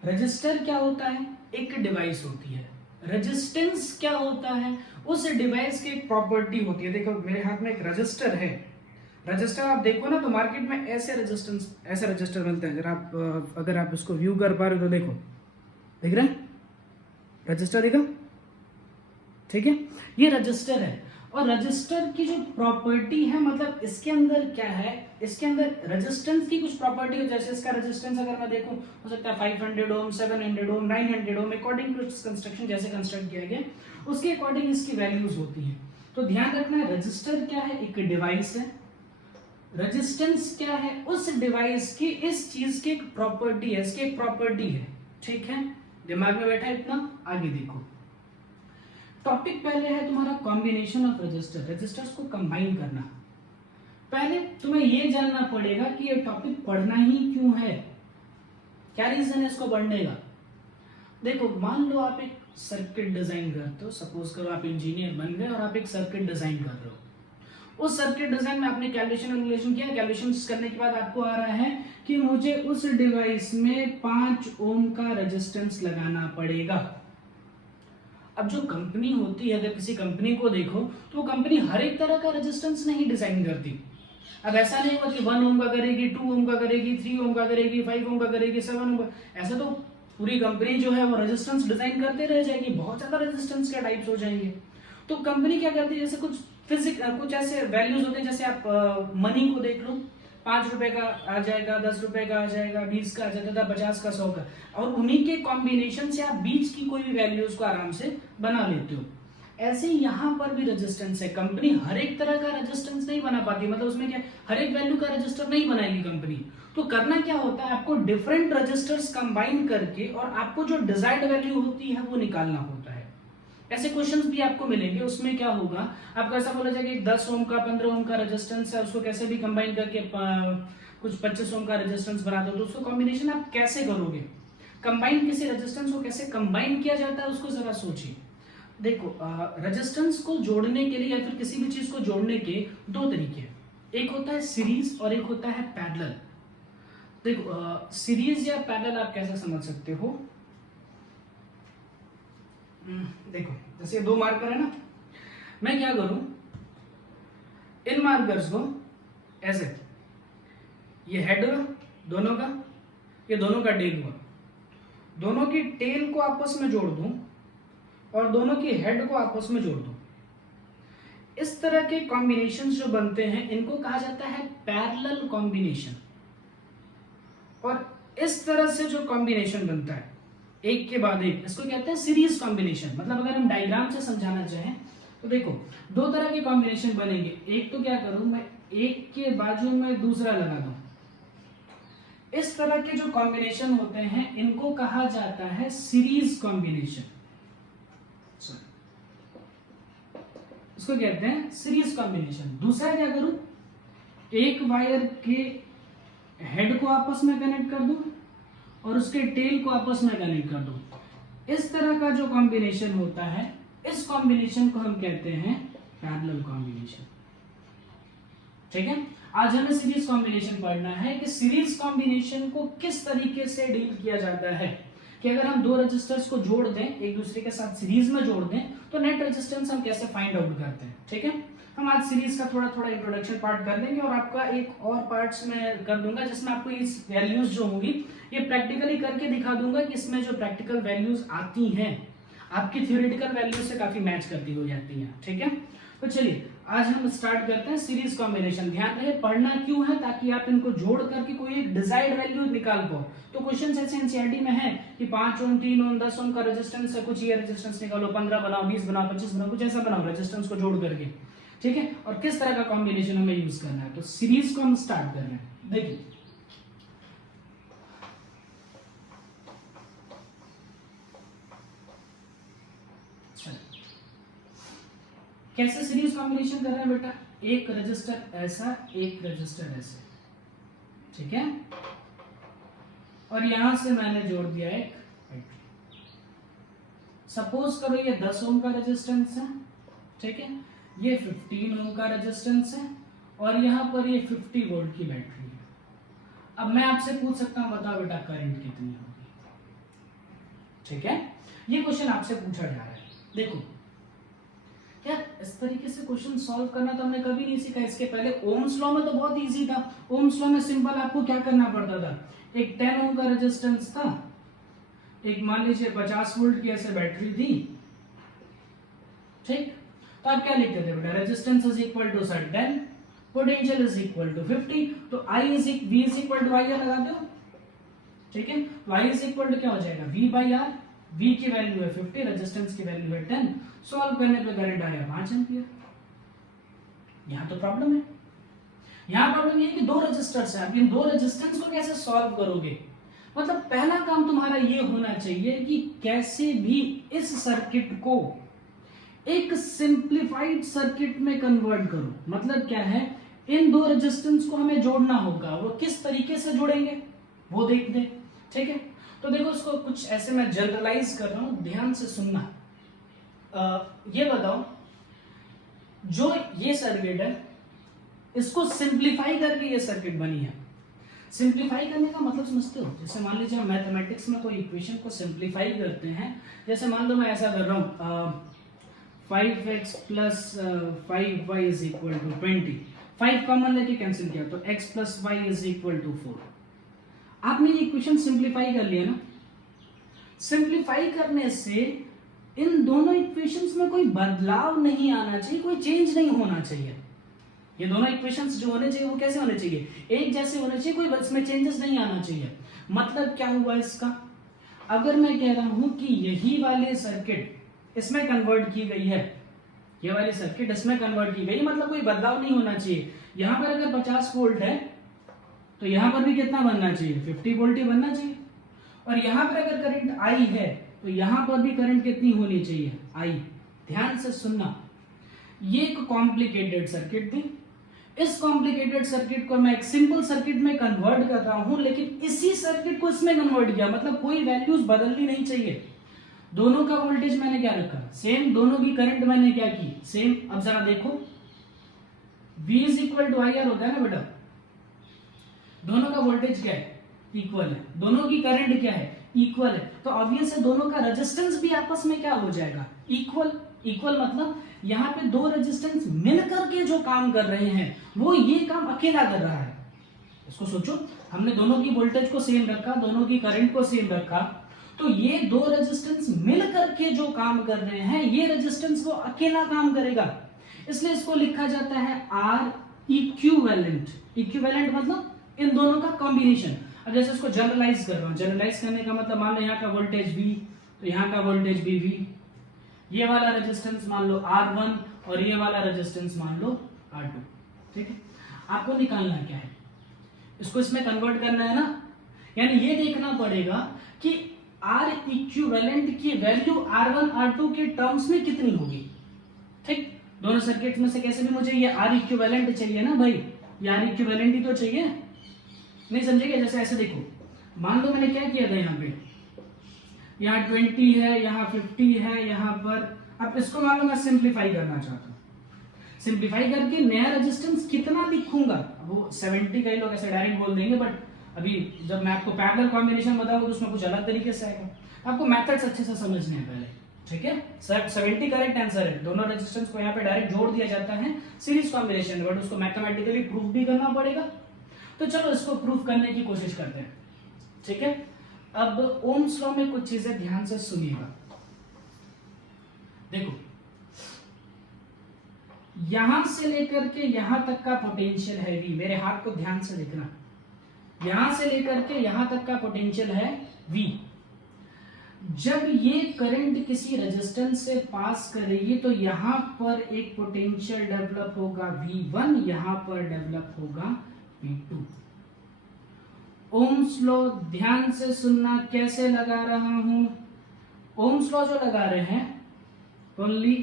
रजिस्टर क्या होता है, एक डिवाइस होती है। रेजिस्टेंस क्या होता है, उस डिवाइस की एक प्रॉपर्टी होती है। देखो मेरे हाथ में एक रजिस्टर है, रजिस्टर आप देखो ना तो मार्केट में ऐसे रजिस्टर मिलते हैं। अगर आप इसको व्यू कर पा रहे हो तो देखो, देख रहे हैं रजिस्टर, देखा, ठीक है, ये रजिस्टर है। और रजिस्टर की जो प्रॉपर्टी है, मतलब इसके अंदर क्या है, इसके अंदर रेजिस्टेंस की कुछ प्रॉपर्टी है। जैसे इसका रेजिस्टेंस अगर मैं देखूं, हो सकता है 500 ओम, 700 ओम, 900 ओम, अकॉर्डिंग टू कंस्ट्रक्शन, जैसे कंस्ट्रक्ट किया गया उसके अकॉर्डिंग इसकी वैल्यूज होती है। तो ध्यान रखना है, रजिस्टर क्या है, एक डिवाइस है। रेजिस्टेंस क्या है, उस डिवाइस की, इस चीज की एक प्रॉपर्टी है, इसकी एक प्रॉपर्टी है। ठीक है, दिमाग में बैठा इतना, आगे देखो। टॉपिक पहले है तुम्हारा कॉम्बिनेशन ऑफ रजिस्टर, रजिस्टर्स को कंबाइन करना। पहले तुम्हें यह जानना पड़ेगा कि ये टॉपिक पढ़ना ही क्यों है, क्या रीजन है इसको पढ़ने का। देखो मान लो आप एक सर्किट डिजाइन करते हो, सपोज करो आप इंजीनियर बन गए और आप एक सर्किट डिजाइन कर रहे हो। उस सर्किट डिजाइन में आपने कैलकुलेशन किया, कैलकुलेशन करने के बाद आपको आ रहा है कि मुझे उस डिवाइस में 5 ओम का रेजिस्टेंस लगाना पड़ेगा। अब जो कंपनी होती है, अगर किसी कंपनी को देखो तो कंपनी हर एक तरह का रेजिस्टेंस नहीं डिजाइन करती। अब ऐसा नहीं होगा कि 1 ओम का करेगी, 2 ओम का करेगी, 3 ओम का करेगी, 5 ओम का करेगी, 7 ओम का। ऐसा तो पूरी कंपनी जो है वो रेजिस्टेंस डिजाइन करते रह जाएगी, बहुत ज्यादा रेजिस्टेंस के टाइप्स हो जाएंगे। तो कंपनी क्या करती है, जैसे कुछ ऐसे वैल्यूज होते हैं, जैसे आप मनी को देख लो, 5 रुपए का आ जाएगा, 10 रुपए का आ जाएगा, 20 का आ जाएगा, 50 का, 100 का, और उन्हीं के कॉम्बिनेशन से आप बीच की कोई भी वैल्यूज को आराम से बना लेते हो। ऐसे ही यहाँ पर भी रेजिस्टेंस है। कंपनी हर एक तरह का रेजिस्टेंस नहीं बना पाती, मतलब उसमें क्या, हर एक वैल्यू का रजिस्टर नहीं बनाएगी कंपनी। तो करना क्या होता है, आपको डिफरेंट रजिस्टर्स कंबाइन करके और आपको जो डिजायर्ड वैल्यू होती है वो निकालना होता है। ऐसे क्वेश्चंस भी आपको मिलेंगे, उसमें क्या होगा, आपको ऐसा बोला जाएगा कि 10 ओम का 15 ओम का रेजिस्टेंस है, उसको कैसे भी कंबाइन करके कुछ 25 ओम का रेजिस्टेंस बना दो। तो उसको कॉम्बिनेशन आप कैसे करोगे, कंबाइन किसी रेजिस्टेंस को कैसे कंबाइन किया जाता है, उसको जरा सोचिए। देखो रेजिस्टेंस को जोड़ने के लिए या फिर किसी भी चीज को जोड़ने के 2 तरीके हैं, एक होता है सीरीज और एक होता है पैरेलल। देखो सीरीज या पैरेलल आप कैसे समझ सकते हो, देखो जैसे 2 मार्कर है ना, मैं क्या करूं, इन मार्कर्स को ऐसे, ये हेड हुआ दोनों का, ये दोनों का टेल हुआ, दोनों की टेल को आपस में जोड़ दूं और दोनों की हेड को आपस में जोड़ दूं। इस तरह के कॉम्बिनेशन जो बनते हैं इनको कहा जाता है पैरेलल कॉम्बिनेशन। और इस तरह से जो कॉम्बिनेशन बनता है एक के बाद एक, इसको कहते हैं सीरीज कॉम्बिनेशन। मतलब अगर हम डायग्राम से समझाना चाहें तो देखो 2 तरह के कॉम्बिनेशन बनेंगे। एक तो क्या करूं मैं, एक के बाजू में दूसरा लगा दूं। इस तरह के जो कॉम्बिनेशन होते हैं इनको कहा जाता है सीरीज कॉम्बिनेशन, इसको कहते हैं सीरीज कॉम्बिनेशन। दूसरा क्या करूं, एक वायर के हेड को आपस में कनेक्ट कर दूं और उसके टेल को आपस में कनेक्ट कर दूं। इस तरह का जो कॉम्बिनेशन होता है, इस कॉम्बिनेशन को हम कहते हैं पैरेलल कॉम्बिनेशन। ठीक है, आज हमें सीरीज कॉम्बिनेशन पढ़ना है कि सीरीज कॉम्बिनेशन को किस तरीके से डील किया जाता है, कि अगर हम दो रजिस्टर्स को जोड़ दें, एक दूसरे के साथ सीरीज में जोड़ दें, तो नेट रेजिस्टेंस हम कैसे फाइंड आउट करते हैं। ठीक है, हम आज सीरीज का थोड़ा थोड़ा इंट्रोडक्शन पार्ट कर देंगे और आपका एक और पार्ट्स में कर दूंगा जिसमें आपको इस वैल्यूज जो होंगी ये प्रैक्टिकली करके दिखा दूंगा कि इसमें जो प्रैक्टिकल वैल्यूज आती हैं आपकी थ्योरेटिकल वैल्यू से काफी मैच करती हो जाती हैं। ठीक है, तो चलिए आज हम स्टार्ट करते हैं सीरीज कॉम्बिनेशन। ध्यान रहे पढ़ना क्यों है, ताकि आप इनको जोड़ करके कोई एक डिजायर्ड वैल्यू निकाल पाओ। तो क्वेश्चन ऐसे एनसीईआरटी में है कि 5 ओम 3 ओम 10 ओम का रेजिस्टेंस है, कुछ ये रेजिस्टेंस निकालो, 15 बनाओ, 20 बनाओ, 25 बनाओ, कुछ ऐसा बनाओ रेजिस्टेंस को जोड़ करके। ठीक है, और किस तरह का कॉम्बिनेशन हमें यूज करना है, तो सीरीज को हम स्टार्ट कर रहे हैं। देखिए कैसे सीरीज कॉम्बिनेशन कर रहे हैं बेटा, एक रजिस्टर ऐसा, एक रजिस्टर ऐसे। ठीक है, और यहां से मैंने जोड़ दिया एक बैटरी। सपोज करो ये 10 ओम का रेजिस्टेंस है। ठीक है, ये 15 ओम का रेजिस्टेंस है और यहां पर ये 50 वोल्ट की बैटरी है। अब मैं आपसे पूछ सकता हूं, बताओ बेटा करंट कितनी होगी। ठीक है, ये क्वेश्चन आपसे पूछा जा रहा है। देखो यार, इस तरीके से क्वेश्चन सॉल्व करना तो हमने कभी नहीं सीखा। इसके पहले ओम्स लॉ में तो बहुत इजी था। ओम्स लॉ में सिंपल आपको क्या करना पड़ता था, एक 10 ओम का रेजिस्टेंस था, एक मान लीजिए 50 वोल्ट की ऐसे बैटरी थी। ठीक, तो आप क्या लिखते थे बेटा, resistance is equal to 10, potential is equal to 50, तो I is V is equal to I लगा दो। ठीक है, तो आई इज इक्वल टू क्या हो जाएगा, वी बाई आर। वी की वैल्यू है 50, रेजिस्टेंस की वैल्यू है 10। सॉल्व करने पे करंट आया 5 एम्पियर। यहां तो प्रॉब्लम है, यहां प्रॉब्लम ये है कि दो रेजिस्टर्स हैं, आप इन दो रेजिस्टेंस को कैसे सॉल्व करोगे। मतलब पहला काम तुम्हारा ये होना चाहिए कि कैसे भी इस सर्किट को एक सिंप्लीफाइड सर्किट में कन्वर्ट करो। मतलब क्या है, इन दो रेजिस्टेंस को हमें जोड़ना होगा, वो किस तरीके से जोड़ेंगे वो देख दे। ठीक है, तो देखो इसको कुछ ऐसे मैं जनरलाइज कर रहा हूं, ध्यान से सुनना। ये बताओ, जो ये सर्किट है इसको सिंप्लीफाई करके ये सर्किट बनी है। सिंप्लीफाई करने का मतलब समझते हो, जैसे मान लीजिए हम मैथमेटिक्स में कोई इक्वेशन को सिंप्लीफाई करते हैं। जैसे मान लो मैं ऐसा कर रहा हूं, 5x plus 5y is equal to 20। 5 common लेके कैंसिल किया तो x plus y is equal to 4। आपने ये इक्वेशन सिंप्लीफाई कर लिया ना। सिंप्लीफाई करने से इन दोनों इक्वेशंस में कोई बदलाव नहीं आना चाहिए, कोई चेंज नहीं होना चाहिए। ये दोनों इक्वेशंस जो होने चाहिए वो कैसे होने चाहिए, एक जैसे होने चाहिए, कोई इसमें चेंजेस नहीं आना चाहिए। मतलब क्या हुआ इसका, अगर मैं कह रहा हूं कि यही वाले सर्किट इसमें कन्वर्ट की गई है, ये वाली सर्किट इसमें कन्वर्ट की गई, मतलब कोई बदलाव नहीं होना चाहिए। यहां पर अगर 50 वोल्ट है तो यहां पर भी कितना बनना चाहिए, 50 वोल्ट ही बनना चाहिए। और यहां पर अगर करंट आई है तो यहां पर भी करंट कितनी होनी चाहिए, आई। ध्यान से सुनना, ये एक कॉम्प्लिकेटेड सर्किट थी। इस कॉम्प्लिकेटेड सर्किट को मैं एक सिंपल सर्किट में कन्वर्ट कर रहा हूं, लेकिन इसी सर्किट को इसमें कन्वर्ट किया, मतलब कोई वैल्यूज बदलनी नहीं चाहिए। दोनों का वोल्टेज मैंने क्या रखा, सेम। दोनों की करंट मैंने क्या की, सेम। अब जरा देखो, V is equal to IR होता है ना बेटा, दोनों का वोल्टेज क्या है, इक्वल है। दोनों की करंट क्या है, इक्वल है। तो ऑब्वियस है दोनों का रेजिस्टेंस भी आपस में क्या हो जाएगा, इक्वल। इक्वल मतलब यहाँ पे दो रेजिस्टेंस मिलकर के जो काम कर रहे हैं वो ये काम अकेला कर रहा है। इसको सोचो, हमने दोनों की वोल्टेज को सेम रखा, दोनों की करंट को सेम रखा, तो ये दो रेजिस्टेंस मिलकर के जो काम कर रहे हैं ये रेजिस्टेंस वो अकेला काम करेगा, इसलिए इसको लिखा जाता है R इक्विवेलेंट। इक्विवेलेंट मतलब इन दोनों का कॉम्बिनेशन। अब जैसे इसको जनरलाइज कर रहा हूं, जनरलाइज करने का मतलब मान लो यहाँ का वोल्टेज V तो यहाँ का वोल्टेज भी V, ये वाला रेजिस्टेंस मान लो R1 और ये वाला रेजिस्टेंस मान लो R2। ठीक है, आपको निकालना क्या है, इसको इसमें कन्वर्ट करना है ना। यानी ये देखना पड़ेगा कि R इक्विवेलेंट की वैल्यू R1 R2 के टर्म्स में कितनी होगी। ठीक, दोनों सर्किट में से कैसे भी मुझे ये R इक्विवेलेंट चाहिए ना भाई, ये R इक्विवेलेंट ही तो चाहिए। नहीं समझेगा, जैसे ऐसे देखो, मान लो मैंने क्या किया था, यहाँ पे यहाँ 20 है, यहाँ 50 है, यहाँ पर। अब इसको मान लो मैं सिंप्लीफाई करना चाहता हूँ, सिंप्लीफाई करके नया रेजिस्टेंस कितना लिखूंगा, वो 70 कई लोग ऐसे डायरेक्ट बोल देंगे, बट अभी जब मैं आपको पैरेलल कॉम्बिनेशन बताऊंगा तो उसमें कुछ अलग तरीके से आएगा। आपको मेथड्स अच्छे से समझने हैं पहले, ठीक है। 70 करेक्ट आंसर है, दोनों रेजिस्टेंस को यहाँ पे डायरेक्ट जोड़ दिया जाता है सीरीज कॉम्बिनेशन में, बट उसको मैथमेटिकली प्रूफ भी करना पड़ेगा। तो चलो इसको प्रूफ करने की कोशिश करते हैं, ठीक है। अब ओम्स लॉ में कुछ चीजें ध्यान से सुनिएगा। देखो, यहां से लेकर के यहां तक का पोटेंशियल है V, मेरे हाथ को ध्यान से देखना, यहां से लेकर के यहां तक का पोटेंशियल है V। जब ये करंट किसी रेजिस्टेंस से पास करेगी तो यहां पर एक पोटेंशियल डेवलप होगा V1, यहां पर डेवलप होगा V2। ओम्स लॉ ध्यान से सुनना, कैसे लगा रहा हूं। ओम्स लॉ जो लगा रहे हैं ओनली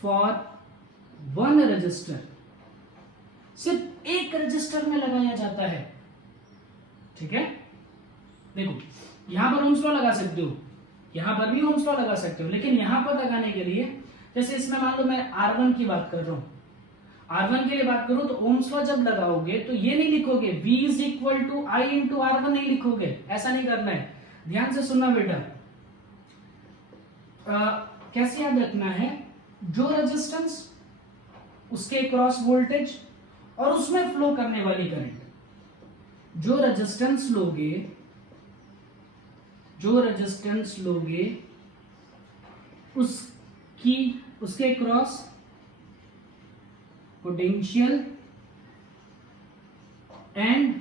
फॉर वन रजिस्टर, सिर्फ एक रजिस्टर में लगाया जाता है, ठीक है। देखो, यहां पर ओम्स लॉ लगा सकते हो, यहां पर भी ओम्स लॉ लगा सकते हो, लेकिन यहां पर लगाने के लिए, जैसे इसमें मान लो मैं R1 की बात कर रहा हूं, R1 के लिए बात करूं तो ओम्स लॉ जब लगाओगे तो ये नहीं लिखोगे V is equal to I into R1, नहीं लिखोगे, ऐसा नहीं करना है। ध्यान से सुनना बेटा, कैसे याद रखना है, जो रेजिस्टेंस उसके क्रॉस वोल्टेज और उसमें फ्लो करने वाली करंट, जो रेजिस्टेंस लोगे उसके क्रॉस पोटेंशियल एंड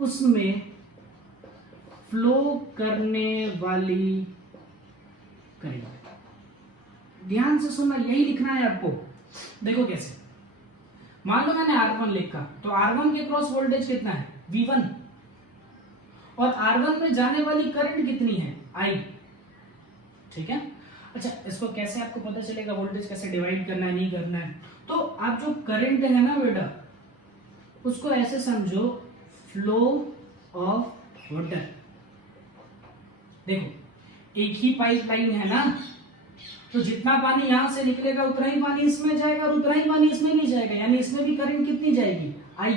उसमें फ्लो करने वाली करंट। ध्यान से सुनना, यही लिखना है आपको। देखो कैसे, मान लो मैंने R1 लिखा, तो R1 के क्रॉस वोल्टेज कितना है V1, और R1 में जाने वाली करंट कितनी है I, ठीक है। अच्छा, इसको कैसे आपको पता चलेगा वोल्टेज कैसे डिवाइड करना है, नहीं करना है, तो आप जो करंट है ना बेटा, उसको ऐसे समझो, फ्लो ऑफ वाटर। देखो, एक ही पाइप लाइन है ना, तो जितना पानी यहां से निकलेगा उतना ही पानी इसमें जाएगा और उतना ही पानी इसमें नहीं जाएगा, यानी इसमें भी करंट कितनी जाएगी I।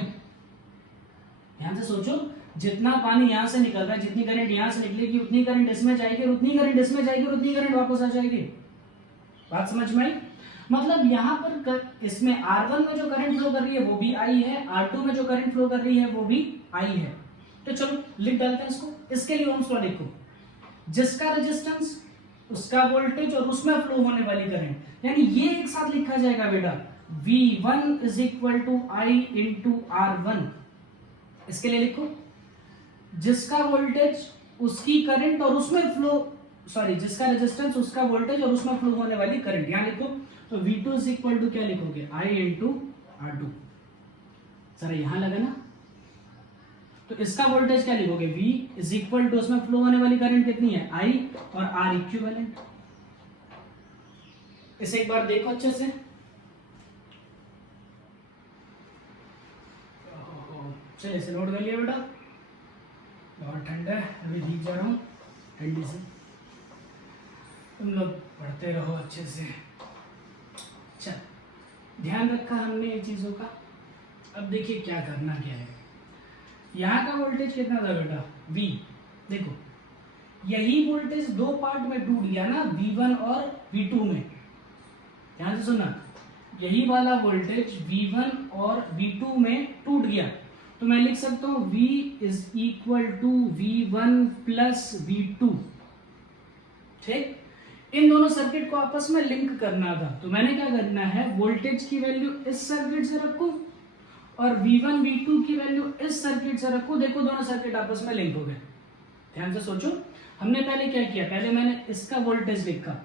ध्यान से सोचो, जितना पानी यहां से निकल रहा है, जितनी करंट यहां से निकलेगी उतनी करंट इसमें जाएगी और उतनी करंट इसमें जाएगी और उतनी करंट वापस आ जाएगी। बात समझ में आई? मतलब यहां पर इसमें R1 में जो करंट फ्लो कर रही है वो भी I है, R2 में जो करंट फ्लो कर रही है वो भी I है। तो चलो लिख डालते हैं इसको। इसके लिए ओम्स लॉ लिखो, जिसका रेजिस्टेंस उसका वोल्टेज और उसमें फ्लो होने वाली करंट, यानी ये एक साथ लिखा जाएगा बेटा, V1 is equal to I into R1। इसके लिए लिखो, जिसका वोल्टेज उसकी करंट और उसमें फ्लो, सॉरी, जिसका रेजिस्टेंस उसका वोल्टेज और उसमें फ्लो होने वाली करंट, यहां लिखो। तो V2 इज इक्वल टू क्या लिखोगे, I इंटू R2। सर यहां लगा ना, तो इसका वोल्टेज क्या लिखोगे, V इज इक्वल टू उसमें फ्लो होने वाली करंट कितनी है I और R इक्विवेलेंट। इसे एक बार देखो अच्छे से। चलिए इसे नोट कर लिया बेटा, बहुत ठंडा है, अभी भीग जा रहा हूँ ठंडी से। तुम लोग पढ़ते रहो अच्छे से। अच्छा, ध्यान रखा हमने ये चीजों का। अब देखिए क्या करना क्या है। यहाँ का वोल्टेज कितना था बेटा, V। देखो, यही वोल्टेज दो पार्ट में टूट गया ना, V1 और V2 में। ध्यान से सुनना, यही वाला वोल्टेज V1 और V2 में टूट गया, तो मैं लिख सकता हूं V is equal to V1 plus V2। ठीक, इन दोनों सर्किट को आपस में लिंक करना था, तो मैंने क्या करना है, वोल्टेज की वैल्यू इस सर्किट से रखूं और V1 V2 की वैल्यू इस सर्किट से रखूं। देखो दोनों सर्किट आपस में लिंक हो गए। ध्यान से सोचो, हमने पहले क्या किया, पहले मैंने इसका वोल्टेज लिखा,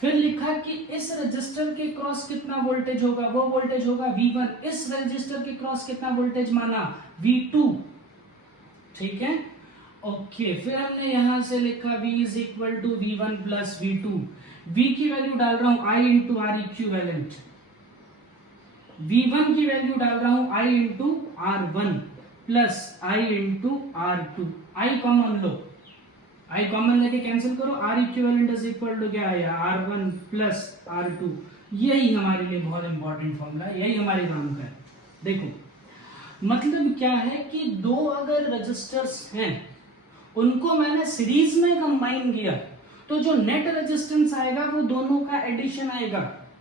फिर लिखा कि इस रजिस्टर के क्रॉस कितना वोल्टेज होगा, वो वोल्टेज होगा V1। इस रजिस्टर के क्रॉस कितना वोल्टेज माना, V2। ठीक है, ओके। फिर हमने यहां से लिखा V is equal to V1 plus V2। V की वैल्यू डाल रहा हूं I into R equivalent, V1 की वैल्यू डाल रहा हूं I into R1 plus I into R2। I common लो, आई कॉमन लेके कैंसिल करो, R equivalent is equal to क्या आया, R1 प्लस R2। यही हमारे लिए बहुत इंपॉर्टेंट फॉर्मूला है, यही हमारे काम का है। देखो मतलब क्या है कि दो अगर रजिस्टर्स हैं उनको मैंने सीरीज में कंबाइन किया तो जो नेट रेजिस्टेंस आएगा वो दोनों का एडिशन आएगा।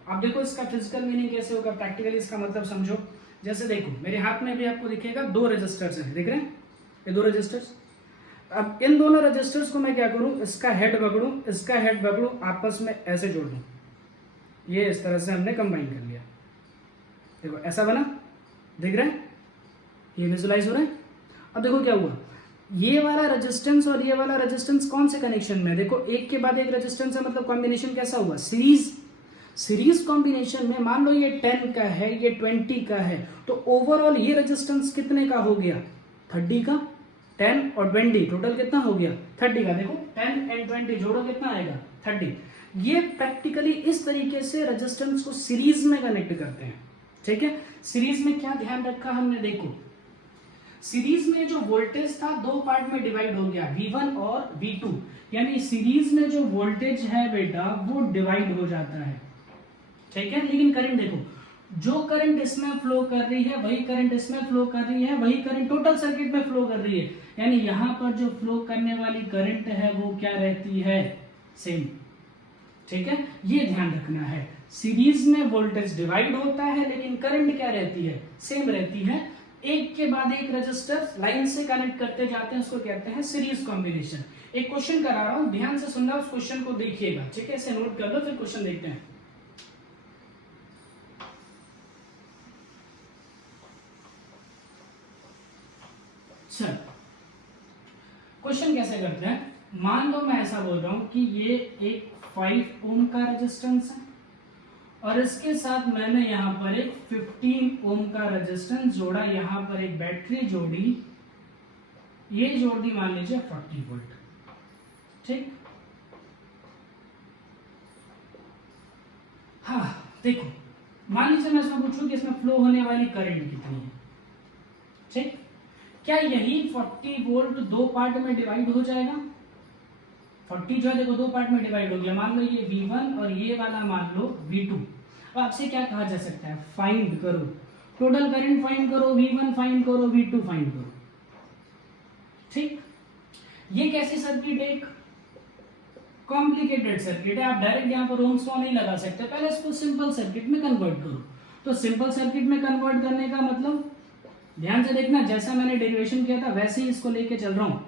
अब देखो इसका फिजिकल मीनिंग कैसे होगा, प्रैक्टिकली इसका मतलब समझो। जैसे देखो मेरे हाथ में भी आपको दिखेगा दो रेजिस्टर्स हैं, दिख रहे हैं ये दो रेजिस्टर्स। अब इन दोनों रेजिस्टर्स को मैं क्या करूं, इसका हेड पकड़ूं, इसका हेड पकड़ूं, आपस में ऐसे जोड़ दूं। ये इस तरह से हमने कंबाइन कर लिया, देखो ऐसा बना, दिख रहा है, ये विजुलाइज हो रहा है। अब देखो क्या हुआ, ये वाला रेजिस्टेंस और ये वाला रेजिस्टेंस कौन से कनेक्शन में है, देखो एक के बाद एक रेजिस्टेंस है, मतलब कॉम्बिनेशन कैसा हुआ, सीरीज कॉम्बिनेशन में। मान लो ये 10 का है, ये 20 का है, तो ओवरऑल ये रेजिस्टेंस कितने का हो गया, 30 का। 10 और 20 टोटल कितना हो गया, 30 का। देखो 10 एंड 20 जोड़ो कितना आएगा, 30। ये प्रैक्टिकली इस तरीके से रेजिस्टेंस को सीरीज में कनेक्ट करते हैं, ठीक है। सीरीज में क्या ध्यान रखा हमने, देखो सीरीज में जो वोल्टेज था दो पार्ट में डिवाइड हो गया, V1 और V2, यानी सीरीज में जो वोल्टेज है बेटा वो डिवाइड हो जाता है, ठीक है। लेकिन करंट देखो, जो करंट इसमें फ्लो कर रही है वही करंट इसमें फ्लो कर रही है, वही करंट टोटल सर्किट में फ्लो कर रही है, यानी यहां पर जो फ्लो करने वाली करंट है वो क्या रहती है, सेम, ठीक है। ये ध्यान रखना है, सीरीज में वोल्टेज डिवाइड होता है लेकिन करंट क्या रहती है, सेम रहती है। एक के बाद एक रजिस्टर लाइन से कनेक्ट करते जाते हैं, उसको कहते हैं सीरीज कॉम्बिनेशन। एक क्वेश्चन करा रहा हूं, ध्यान से सुनना, उस क्वेश्चन को देखिएगा, ठीक है, इसे नोट कर लो, फिर क्वेश्चन देखते हैं। चल क्वेश्चन कैसे करते हैं, मान लो मैं ऐसा बोल रहा हूं कि ये एक 5 ओम का रेजिस्टेंस है और इसके साथ मैंने यहां पर एक 15 ओम का रेजिस्टेंस जोड़ा, यहां पर एक बैटरी जोड़ी, ये जोड़ दी मान लीजिए 40 वोल्ट, ठीक। हाँ देखो, मान लीजिए मैं इसमें पूछूं कि इसमें फ्लो होने वाली करंट कितनी है, ठीक। क्या यही 40 वोल्ट दो पार्ट में डिवाइड हो जाएगा, 40 जो है देखो दो पार्ट में डिवाइड हो गया, मान लो ये V1 और ये वाला मान लो V2। अब आपसे क्या कहा जा सकता है, फाइंड करो टोटल करंट, फाइंड करो V1, फाइंड करो V2, फाइंड करो, ठीक। ये कैसी सर्किट है, एक कॉम्प्लिकेटेड सर्किट है, आप डायरेक्ट यहाँ पर ओम्स लॉ नहीं लगा सकते, पहले इसको सिंपल सर्किट में कन्वर्ट करो। तो सिंपल सर्किट में कन्वर्ट करने का मतलब, ध्यान से देखना, जैसा मैंने डेरिवेशन किया था वैसे ही इसको लेके चल रहा हूं।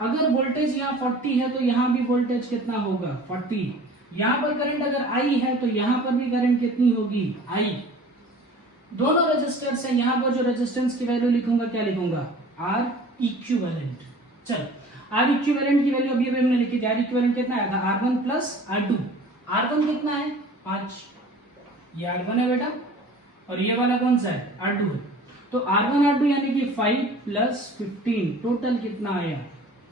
अगर वोल्टेज यहाँ 40 है तो यहाँ भी वोल्टेज कितना होगा, 40। यहाँ पर करंट अगर I है तो यहाँ पर भी करंट कितनी होगी, I। दोनों रेजिस्टेंस है, यहाँ पर जो रेजिस्टेंस की वैल्यू लिखूंगा क्या लिखूंगा, R इक्विवेलेंट। चल R इक्विवेलेंट की वैल्यू अभी हमने लिखी थी, R इक्विवेलेंट कितना आया था, R1 प्लस R2। R1 कितना है, 5, ये R1 है बेटा, और ये वाला कौन सा है, R2 है। तो R1 R2 यानी कि 5 प्लस 15 टोटल कितना आया,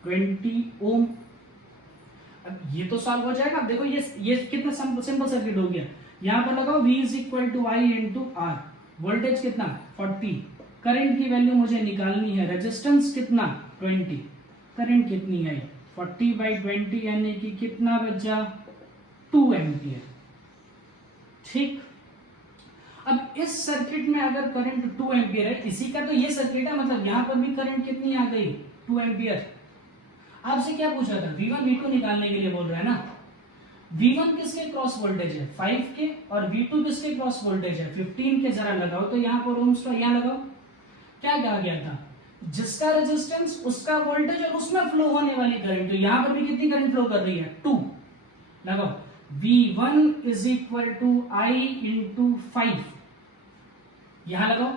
20 ओम। अब ये तो सॉल्व हो जाएगा। अब देखो ये कितना सिंपल सर्किट हो गया, यहां पर लगाओ V is equal to I into R, voltage कितना 40, करंट की वैल्यू मुझे निकालनी है, रेजिस्टेंस कितना 20, करंट कितनी आई 40/20 यानी कि कितना बचा 2 एम्पियर, ठीक। अब इस सर्किट में अगर करंट 2 एम्पियर है, इसी का तो ये सर्किट है, मतलब यहां पर भी करंट कितनी आ गई 2 एम्पियर। आपसे क्या पूछा था, V1 V2 निकालने के लिए बोल रहा है ना। V1 किसके क्रॉस वोल्टेज है 5 के, और V2 किसके क्रॉस वोल्टेज है 15 के। जरा लगाओ तो यहाँ पर ओम्स का, यहाँ लगाओ, क्या कहा गया था, जिसका रेजिस्टेंस उसका वोल्टेज और उसमें फ्लो होने वाली करंट, तो यहाँ पर भी कितनी करंट फ्लो कर रही है 2। लगाओ V1 is equal to I into 5, यहां लगाओ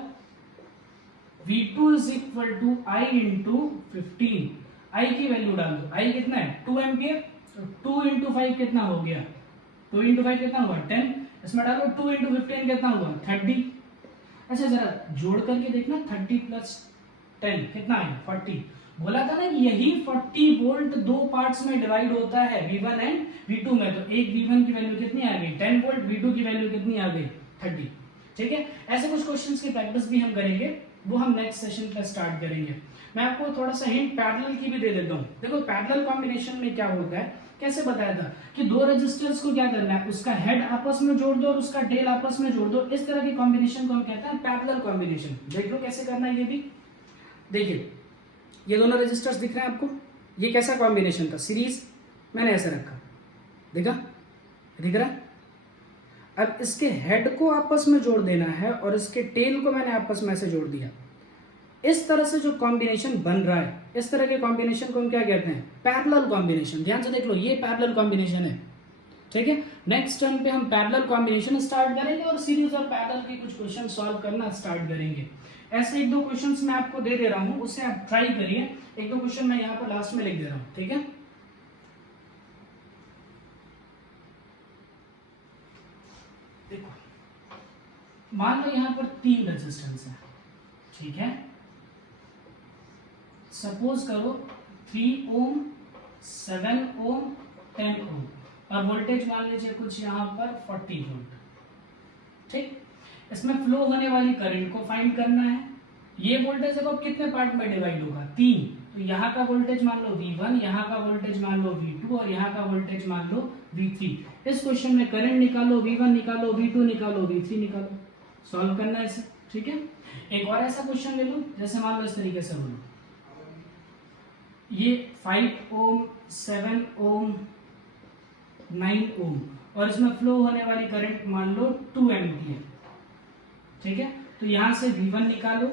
V2 is equal to I into 15, I की वैल्यू डाल दो, I कितना है 2 एम्पियर, तो 2 इंटू 5 कितना हो गया, 2 इंटू 5 कितना हुआ 10, इसमें डालो 2 इंटू 15 कितना हुआ 30। अच्छा जरा जोड़ करके देखना, 30 प्लस 10 कितना आया 40। बोला था ना यही 40 वोल्ट दो पार्ट्स में डिवाइड होता है, V1 एंड V2 में। तो एक V1 की वैल्यू कितनी आ गई 10 वोल्ट, V2 की वैल्यू कितनी आ गई 30, ठीक है। ऐसे कुछ क्वेश्चंस की प्रैक्टिस भी हम करेंगे, वो हम नेक्स्ट सेशन पर स्टार्ट करेंगे। मैं आपको थोड़ा सा हिंट पैरेलल की भी दे देता हूँ। देखो पैरेलल कॉम्बिनेशन में क्या होता है, कैसे बताया था कि दो रेजिस्टर्स को क्या करना है, उसका हेड आपस में जोड़ दो और उसका टेल आपस में जोड़ दो। इस तरह की कॉम्बिनेशन को हम कहते हैं पैरेलल कॉम्बिनेशन। देख लो कैसे करना है ये भी। देखिए ये दोनों रेजिस्टर्स दिख रहे हैं आपको, ये कैसा कॉम्बिनेशन था, सीरीज, मैंने ऐसे रखा, देखा, दिख रहा है। अब इसके हेड को आपस में जोड़ देना है और इसके टेल को मैंने आपस में ऐसे जोड़ दिया। इस तरह से जो कॉम्बिनेशन बन रहा है, इस तरह के कॉम्बिनेशन को हम क्या कहते हैं, पैरेलल कॉम्बिनेशन। ध्यान से देख लो, ये पैरेलल कॉम्बिनेशन है, ठीक है। नेक्स्ट टर्म पे हम पैरेलल कॉम्बिनेशन स्टार्ट करेंगे और सीरीज और पैरेलल के कुछ क्वेश्चन सॉल्व करना स्टार्ट करेंगे। ऐसे एक दो क्वेश्चंस मैं आपको दे दे रहा हूं, उससे आप ट्राई करिए। एक दो क्वेश्चन मैं यहाँ पर लास्ट में लिख दे रहा हूं, ठीक है। देखो मान लो यहाँ पर 3 रेजिस्टेंस है, ठीक है। सपोज करो 3 ओम, 7 ओम, 10 ओम और वोल्टेज मान लीजिए कुछ यहाँ पर 40 वोल्ट, ठीक। इसमें फ्लो होने वाली करंट को फाइंड करना है। ये वोल्टेज देखो कितने पार्ट में डिवाइड होगा, 3। तो यहाँ का वोल्टेज मान लो V1, यहाँ का वोल्टेज मान लो V2 और यहाँ का वोल्टेज मान लो V3। इस क्वेश्चन में करंट निकालो, V1 निकालो, V2 निकालो, V3 निकालो, सॉल्व करना है इसे, ठीक है। एक और ऐसा क्वेश्चन ले लो, जैसे मान लो इस तरीके से बोलो, ये 5 ओम, 7 ओम, 9 ओम और इसमें फ्लो होने वाली करंट मान लो 2 एम्पियर, ठीक है। तो यहां से V1 निकालो,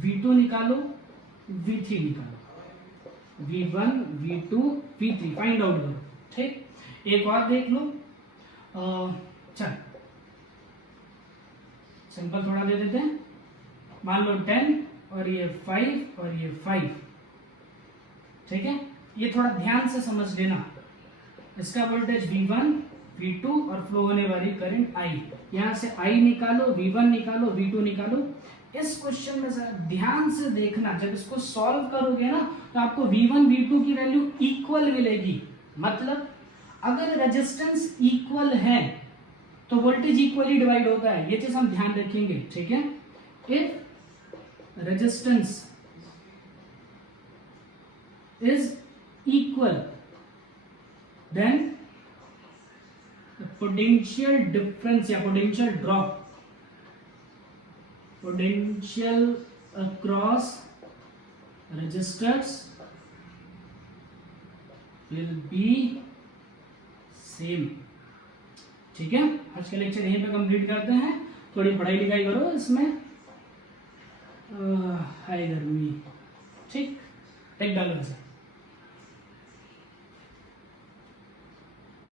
V2 निकालो, V3 निकालो, V1, V2, V3 find out करो, ठीक। एक और देख लो, चल सिंपल थोड़ा दे देते हैं। मान लो 10 और ये 5 और ये 5, ठीक है। ये थोड़ा ध्यान से समझ लेना। इसका वोल्टेज V1, V2 और फ्लो होने वाली करंट I। यहां से I निकालो, V1 निकालो, V2 निकालो। इस क्वेश्चन में ध्यान से देखना, जब इसको सॉल्व करोगे ना तो आपको V1, V2 की वैल्यू इक्वल मिलेगी। मतलब अगर रेजिस्टेंस इक्वल है तो वोल्टेज इक्वली डिवाइड होता है, ये चीज हम ध्यान रखेंगे, ठीक है। If resistance is equal then potential difference या potential drop, potential across resistors will be same, ठीक है। आज का लेक्चर यहीं पे कंप्लीट करते हैं। थोड़ी पढ़ाई लिखाई करो, इसमें है गर्मी, ठीक, टेक डालो ऐसा।